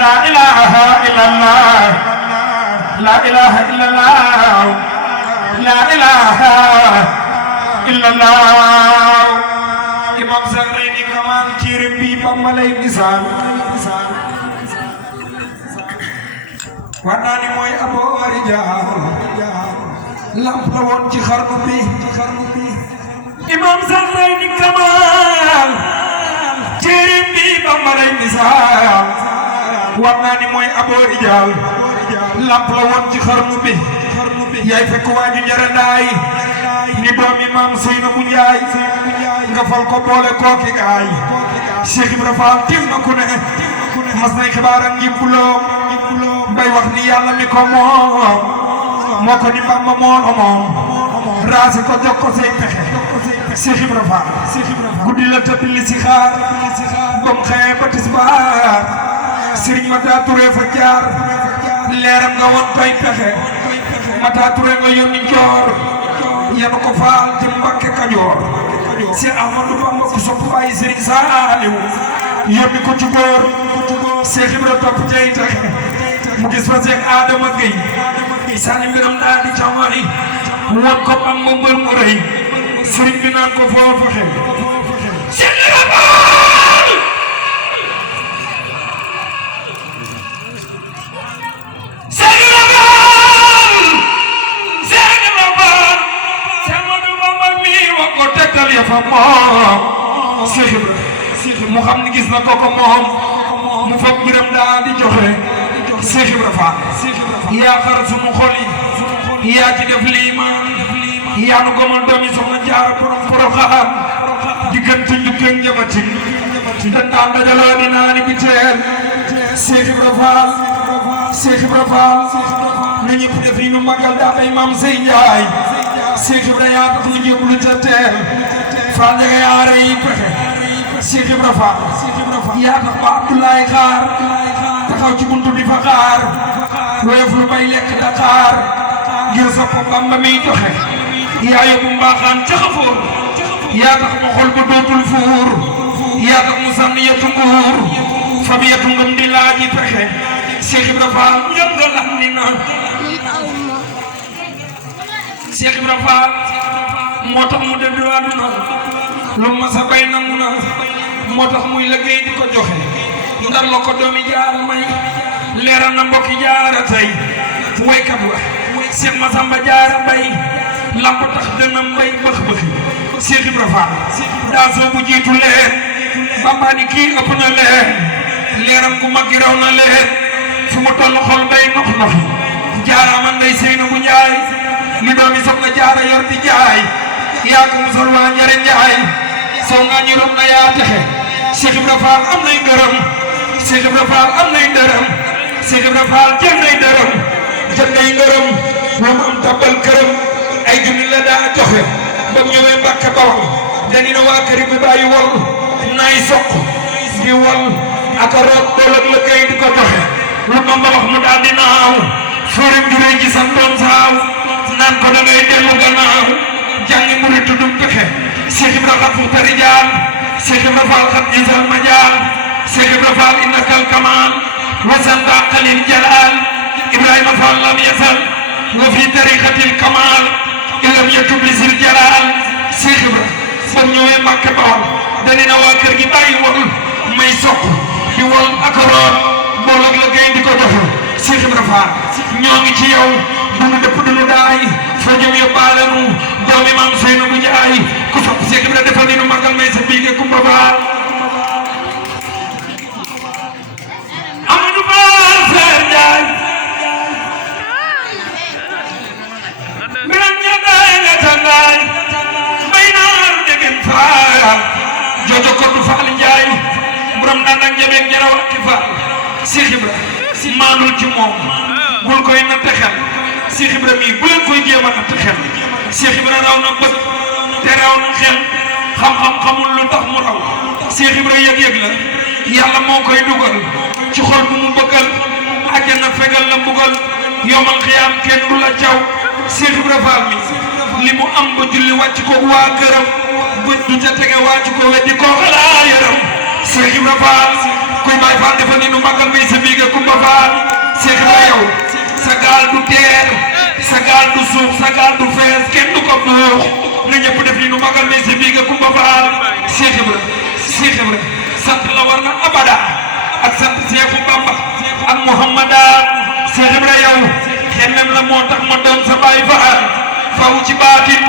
لا إله إلا الله لا إله إلا الله لا إله إلا الله إمام زغريني كمان تيربي بمالي نسان وناني موي أبو رجال لامبلون ci xarnu bi imam Zahraini Kamal téere bi bambalay misaal war naa ni mooy Abu Rijal lamp la woon ci xarnu bi yaay fekk waaju njarandaay ni doomi maam Seynabou Njaay nga fal ko boole kooki gaay Cheikh Ibra Fall tim na ku ne mas nay xibaar ak njibuloo bay wax ni yàlla mi ko moom moo ko ni Bamba moom raasi ko jox ko say pexe Cheikh Ibra Fall guddi la tëdd li si xaar bam xëyee ba tisbaar Serigne Mata Touré fa jaar leeram nga woon koy pexe Mata Touré nga yónni Joor yenu ko Faal ci Mbàkke Kajoor Cheikh Ahmadou Bamba ku sopp bàyyi Serigne Saaliw yónni ko ci góor Cheikh Ibra topp cay texe mu gis fa Cheikh Adama Gueye sani mbiram daa di camari mu won ko Bamba mbër mu rëy sëriñ bi naan ko foofu xew Cheikh Ibra Fall Cheikh Ibra Fall Cheikh Ibra Fall Cheikh Ahmadou Bamba mi wa ko tegtal ya fa moom Cheikh Ibra mu xam ni gis na ko moom mu foog mbiram daa di joxe Cheikh Ibra Fall yaa xar sunu xol yi yaa ci def liimaan yaa nu gomal doomi soxna Jaara borom Poroxaan diggante njukkeeg njabati dantaan dajaloo di naani bi teel Cheikh Ibra Fall Cheikh Ibra Fall na ñëpp def yi nu màggal daa bay maam Sey Njaay Cheikh Ibra yaa tax nu jébbalu ca teel Fall njega yaare yi pexe Cheikh Ibra Fall yaa tax ba Abdoulaye xaar taxaw ci buntu di fa xaar woyof lu bay lekk Dakar ngir sopp Bamba mi doxe yaa yóbbu mbaaxaan ca xafoor yaa tax ma xol ba dootul fuur yaa tax mu sànni yetu nguur fab yetu ngëm di laaji pexe Cheikh Ibra Fall ñëpp nga lax ni naan Cheikh Ibra Fall moo tax mu dëddu àdduna lu ma sa bay nangu na moo tax muy liggéey di ko joxe ndar la ko doomi Jaara may leeral na mbokki Jaara tey waykat wa Cheikh Massamba Jaara Mbay lamp tax dana mbay bëx-bëxi Cheikh Ibra Fall daa soo bu jiitu leen Bamba ni kii ëpp na leen leeram gu mag gi raw na leen fu mu toll xol bay nox Jaara man day Seynabou Njaay li doomi soxna Jaara yor di jaay yaa ko musal waa njare njaay soo nga ñu rom na yaa texe Cheikh Ibra Fall am nay ngërëm Cheikh Ibra Fall am nay ndërëm Cheikh Ibra Fall jël nay dërëm jël nay ngërëm moom am tabal këram ay junni la daa joxe ba mu ñëwee Mbàkke Bawol dañu ne waa kër bi bàyyi wol nay soq di wol ak a root dool ak lëggéey di ko joxe lu Bamba wax mu daal di naaw fóorim juree ji santoon saaw naan ko da ngay dellu gannaaw jàngi murit tuddum pexe Cheikh Ibra Fall fu tari jaal Cheikh Ibra Fall xat ñisal ma jaal Cheikh Ibra Fall innakal kamal wasanta qalil jalal Ibrahima Fall lam yasal wa fi tariqatil kamal illam yatub li sil jalal Cheikh Ibra ba ñëwee Mbàkke Bawol dañu ne waa kër gi bàyyi wol may soq di wol ak root bool ak liggéey di ko joxe Cheikh Ibra Fall ñoo ngi ci yow dunu dëpp dunu daay foo jëm yóbbaale nu doomi maam Seynabou Njaay ku sopp Cheikh Ibra defal ni nu magal may sa biige Kumba Faal Amadou Fall Seer Njaay mbiram ñandaay nga tandaay may naar degen faal jojo ko du Faal Njaay borom daan ak njabeen jaraw ak Faal Cheikh Ibra maanul ci moom bul koy natt xel Cheikh Ibra mii bu leen koy jéem a natt xel Cheikh Ibra raw na bët te raw na xel xam-xam xamul lu tax mu raw Cheikh Ibra yëg-yëg la yàlla moo koy dugal ci xol bu mu bëggal àjjana fegal la mbugal yomal xiyaam kenn du la caw Cheikh Ibra Fall mi li mu am ba julli wàcc ko waa këram bët du ca tege wàcc ko weddi ko xalaa yaram Cheikh Ibra Fall kuy Baay Faal dafa ni nu magal may sa biige Kumba Faal Cheikh Ibra yow sa gaal du teer sa gaal du suuf sa gaal du fees kenn du ko buux na ñëpp def ni nu magal may sa biige Kumba Faal Cheikh Ibra sant la war na abada ak sant Cheikh Bamba ak Muhammada Cheikh Ibra yow xemmem la moo tax ma doon sa Baay Faal faw ci baatin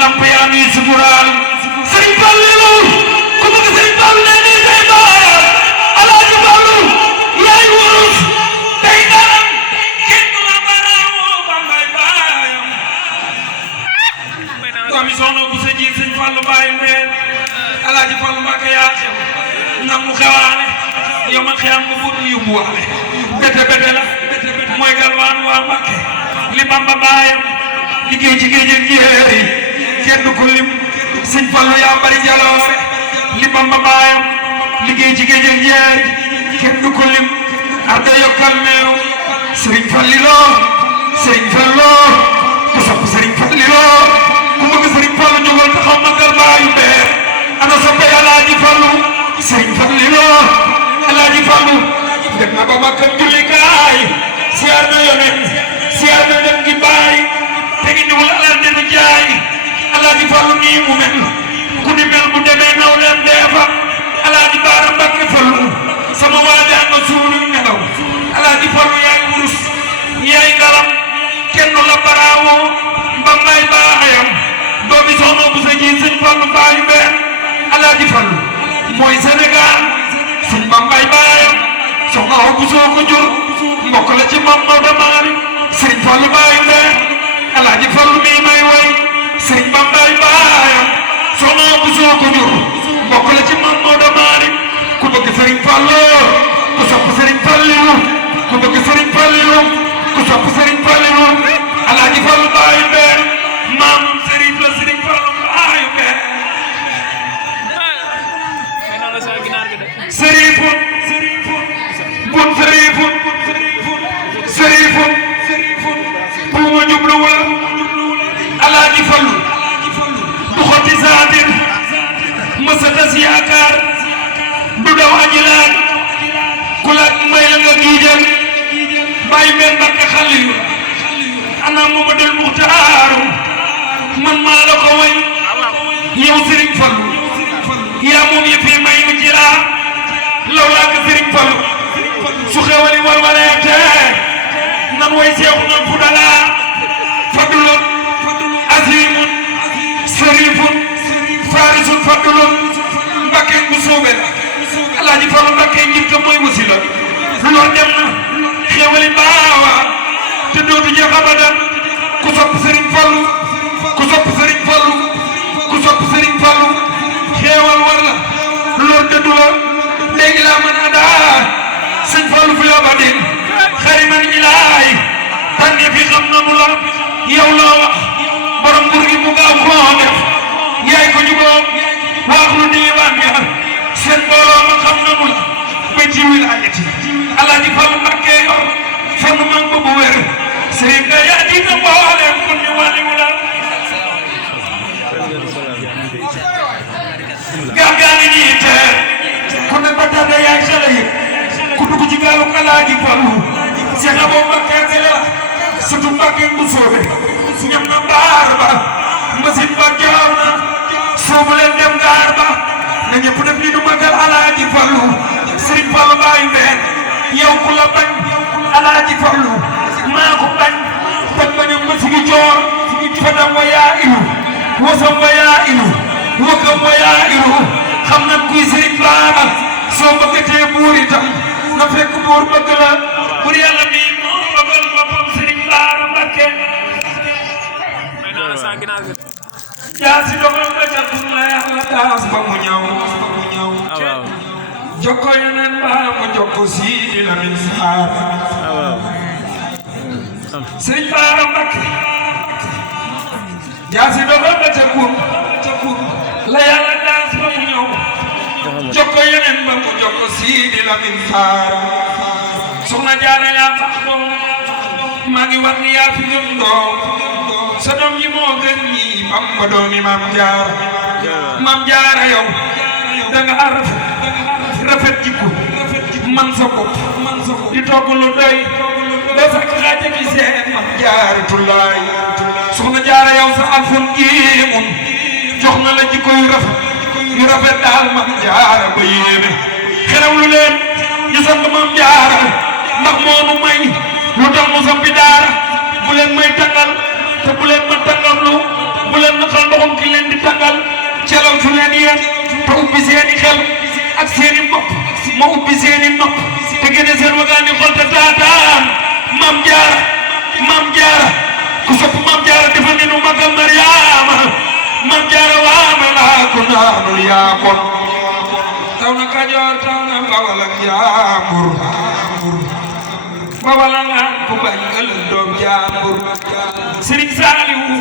lamp yaa nuy suturaal Sëriñ Fallilu ku bëgg Sëriñ Fallu ne nii say baay Alaaji Fallu yaay wurus tey daram kenn du la baraamoo Bambay baayam doomi soxna bu sa ji Sëriñ Fallu baay mbeen Alaaji Fallu Mbàkke yaa xew nam mu xewaane yow man xeyam mu fut yóbbu waale bete la mooy galwaan waa Mbàkke li Bamba baayam liggéey ci géej ak jéeri kenn du ko lim Sëñ Fallu yaa bari jaloore li Bamba baayam liggéey ci géej ak jéeri kenn du ko lim arda yokkal meew Sëriñ Fallilo Sëriñ Fallu ku sopp Sëriñ Fallilo ku bëgg Sëriñ Fallu jógal taxaw magal baayu beer ana soppe Alaaji Fallu Sëriñ Fallilo Alaaji Fallu dem na ba Makka jullikaay siyaar na yonent siyaar na dem gi baay te gi ñëwul alal de du jaay Alaaji Fallu nii mu mel ku ni mel bu demee naw leen dee fa Alaaji Baara Mbàkke Fallu sama waajaa nga suulu nelaw Alaaji Fallu yaay wurus yaay ngalam kenn du la baraawoo Mbambay baayam doomi soxna bu sa ji Sëñ Fallu baayu benn Alaaji Fallu mooy Sénégal Sëñ Mbambay baayam soxna aw bu soo ko jur mbokk la ci Mam Maodo Maari Sëriñ Fallu baayu benn Alaaji Fallu mii may way Sëriñ Bambay baayam soxna aw bu soo ko jur mbokk la ci Mam Maodo Maari ku bëgg Sëriñ Fallu ku sopp Sëriñ Fallilu ku bëgg Sëriñ Fallilu ku sopp Sëriñ Fallilu Alaaji Fallu baayu benn maam Sëriñ la Sëriñ Fallu baayu benn Sërifun bun sërifun bu ma jubluwul Alaaji Fallu du xotti saatir mësa tas yaakaar du daw aji laaj ku laaj may la nga giijal bàyyi meen Mbàkke Xalilu ana Mamadul Muxtaaru man maa la ko way yow Sëriñ Fallu yaa moom yëpp may nu ci laa law laa ko Sëriñ Fallu su xewali walwaleete nan way seexu nan fu dalaa fadlun azimun sërifun farisun fadlun Mbàkke bu soobee Alaaji Fallu Mbàkke njëkk mooy wasila lool dem na xewali baawa te dootu jeex abadan ku sopp Sëriñ Fallu ku sopp Sëriñ Fallu ku sopp Sëriñ Fallu xewal war la lool dëddu la léegi laa mën a daa Sëñ Fallu fi abadin xariman ilaay tànne fi xam na mu la yow loo wax borom nguur gi mu gaaw koo def yaay ko jubóo wax lu diiwaan bi seen booloo ma xam na mu la ba ci wilaayati Alaaji Fallu Mbàkke yor fannu man ko bu wér sëriñ nga yaa dina mbooleem ku ni wàlliwu la gaa ngi nii teer ku ne ba tànn yaay xale yi ku dugg ci gaalu Alaaji Fallu Seex Abo Mbàkke tele la surtout Mbàkke bu soobe ñam na baar ba machine ba jaaw na soobu leen dem gaar ba na ñëpp def li nu magal Alaaji Fallu Sëriñ Fallu baayu benn yow ku la bañ Alaaji Fallu maa ko bañ bañam ma sigi joor fadam wa yaa ilu wasam wa yaa ilu wakam wa yaa ilu xam na kuy Sëriñ Baara soo bëggatee buur itam na fekk buur bëgg la pour yàlla mi moo bëggal boppam Sëriñ Baara Mbàkke yaa si dogal ba ca tum la yàlla taas ba mu ñëw jokko yeneen baa mu jokko Sidi Lamin Saar Sëriñ Baara Mbàkke yaa si dogal ba ca kur la yàlla taas ba mu ñëw jokko yeneen ba mu jokko Sidi Lamin Saar Soxna Jaara yaa fax doom maa ngi war ni yaa fi gën doom sa doom yi moo gën ñi Bamba doomi Maam Jaara yow da nga rafet jikko man sa bopp di togg lu doy ba sax xaaja ki seen am Jaaratulaay soxna Jaara yow sa alfon géemun jox na la jikko yu rafet daal Maam Jaara ba yéeme xeraw lu leen ñu sant Maam Jaara ndax moonu may lu tax mu sampi daara bu leen may tàngal te bu leen ma tàngal lu bu leen naqal ndoxum ki leen di tàngal celaw su leen yéen te ubbi seeni xel ak seeni bopp ma ubbi seeni nopp te génne seen wagaani xol te taataan Maam Jaara ku sopp Maam Jaara defal ni nu magal Mariama Maam Jaara waame laa ko naanul yaa bon taw na Kajoor taw na Bawal ak Njaambur Bawal nga ku bañ ëllëg doom Njaambur Serigne Saliou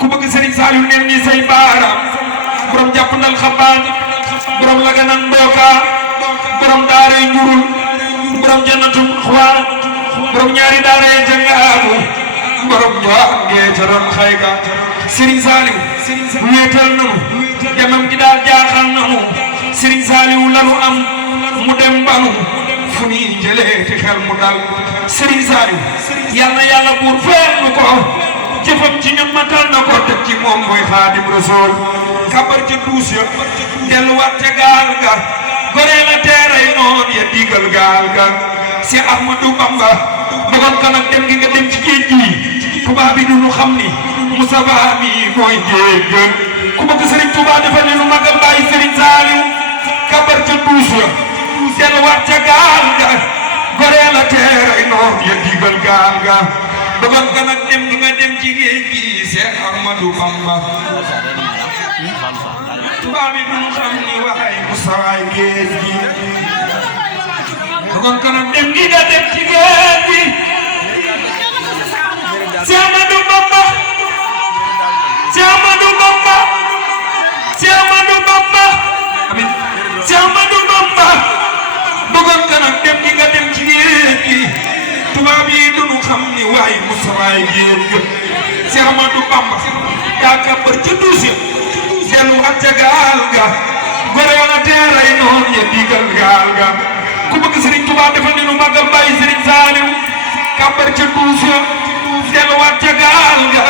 ku bëgg Serigne Saliou neen ni say baaraam borom jàpp ndal xabaan borom laganan mbooka borom daaray njurul borom jannatul xwaa borom ñaari daaray jangaabu borom joangee ca ron xayka Serigne Saliou wéetal nanu demam gi daal jaaxal nanu Serigne Saliou lanu am mu dem banu fu ni jëlee ci xel mu dal Serigne Saliou yàlla yàlla buur feel nu ko jëfam ci ñun matal na ko teg ci moom mooy Xaadim Rasuul kabar ca duus ya delluwaat ca gaal ga goree la teeray noon ya digal gaal ga si Ahmadou Bamba dogon kan ak dem gi nga dem ci géej gi tubaab bi du ñu xam ni Mustafa mi mooy géej ku bëgg Serigne Touba defal ni nu magal bàyyi Serigne Saliou kabar ca duus ya delluwaat ca gaal ga goree la teeray noon ya digal gaal ga dogon kan ak dem gi nga dem ci géej gi si Ahmadou Bamba tubaab yi duñu xam ni waxay Mustafa géej gi dogon kan ak dem gi nga dem ci géej gi si Ahmadou Bamba si Ahmadou Bamba si Ahmadou Bamba amin si Ahmadou Bamba dogon kan ak dem gi nga dem ci géej gi tubaab yi duñu xam ni waxay Mustafa géej gi si Ahmadou Bamba daa kàbbar ca duus ya delluwaat ca gaal ga goree la teeray noon ya digal gaal ga ku bëgg Serigne Touba defal ni nu magal bàyyi Serigne Saliou kàbbar ca duus ya delluwaat ca gaal ga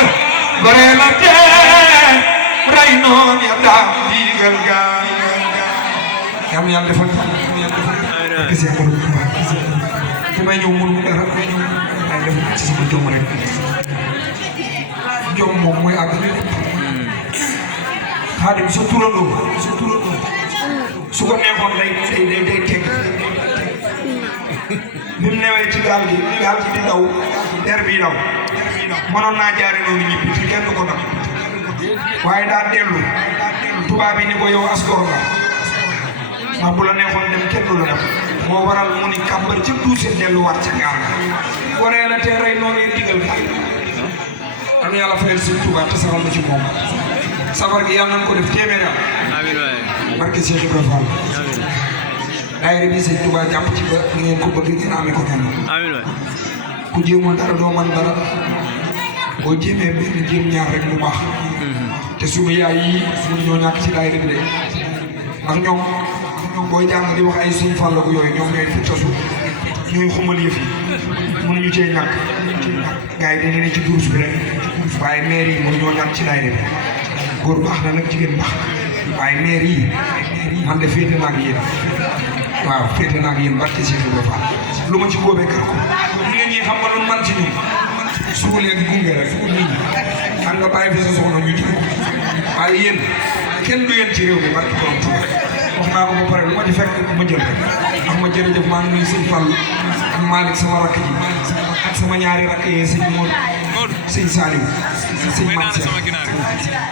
goree la teeray noon ya daa digal gaal ga yàlla defal gisee ko ki may ñëw mënu mu dara ay def ci sama jom rek jom moom mooy àgg Xaadim sa turandoo su ko neexoon day teg bi mu newee ci gaal gi di daw der bi daw mënoon naa jaare noonu ñibbi ci kenn ko dam waaye daa dellu tubaab bi ni ko yow asgor la ma bu la neexoon dem kenn du la def moo waral mu ni kàmbar ci duuse delluwaat ci gaal ga waree la te rey noonu yi digal ka am yàlla fayal suñu Tuubaa te saxal na ci moom safar gi yàlla nañ ko def téeméeri at barke Cheikh Ibrahima Fall daayira bi sëñ Touba jàpp ci ba ni ngeen ko bëgg ngeen amee ko kenn ku jéemul dara doo man dara boo jéemee benn jéem ñaar rek mu baax te suma yaay yi mun ñoo ñàkk ci daayira bi de ndax ñoom booy jàng di wax ay suñ fàll ko yooyu ñoom ñooy fi tasu ñooy xumal yëf yi mënuñu cee ñàkk gars yi dañu ne ci durus bi rek waaye maire yi mun ñoo ñàkk ci daayira bi góor baax na nag jigéen baax waaye maire yi man de féete naa ak yéen waaw féete naa ak yéen barke Cheikh Ibrahima Fall lu ma ci góobee kër ko jigéen ñi xam nga lu man ci ñun suul leen gunge rek nit ñi xam nga bàyyi fi sa soxna ñu jël waaye yéen kenn du yéen ci réew mi barke borom Tuuba wax naa ko ba pare lu ma ci fekk ma jël rek wax ma jërëjëf maa ngi nuyu sëñ Fall ak Malick sama rakk ji ak sama ñaari rakk yee sëñ Mor sëñ Saliou sëñ Mame Cheikh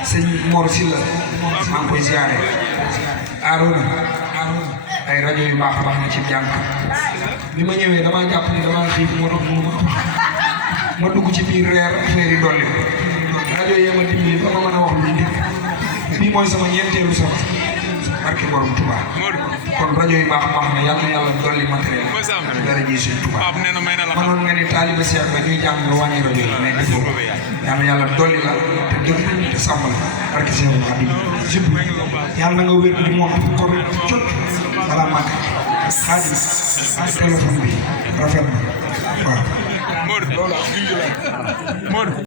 sëñ Mor Sylla maa ngi koy ziare Arona ay rajo yu baax na ci jàng bi ma ñëwee damaa jàpp ni damaa xiif moo tax mënu ma dugg ci biir reer affaire yi dolli rajo yee ma dimbali ba ma mën a wax lu dégg bii mooy sama ñeenteelu sama barke borom Touba kon rajo yu baax na yàlla dolli matériel dara ji suñ Touba manoon nga ni taaliba Cheikh ba ñuy jàng nga wàññi rajo yi mais defoo yàlla dolli la te dëgg te sàmm la barke Cheikh Xaadim yàlla na nga wér di moom kon jot balaa màgg xaadim téléphone bi rafet na waaw loolu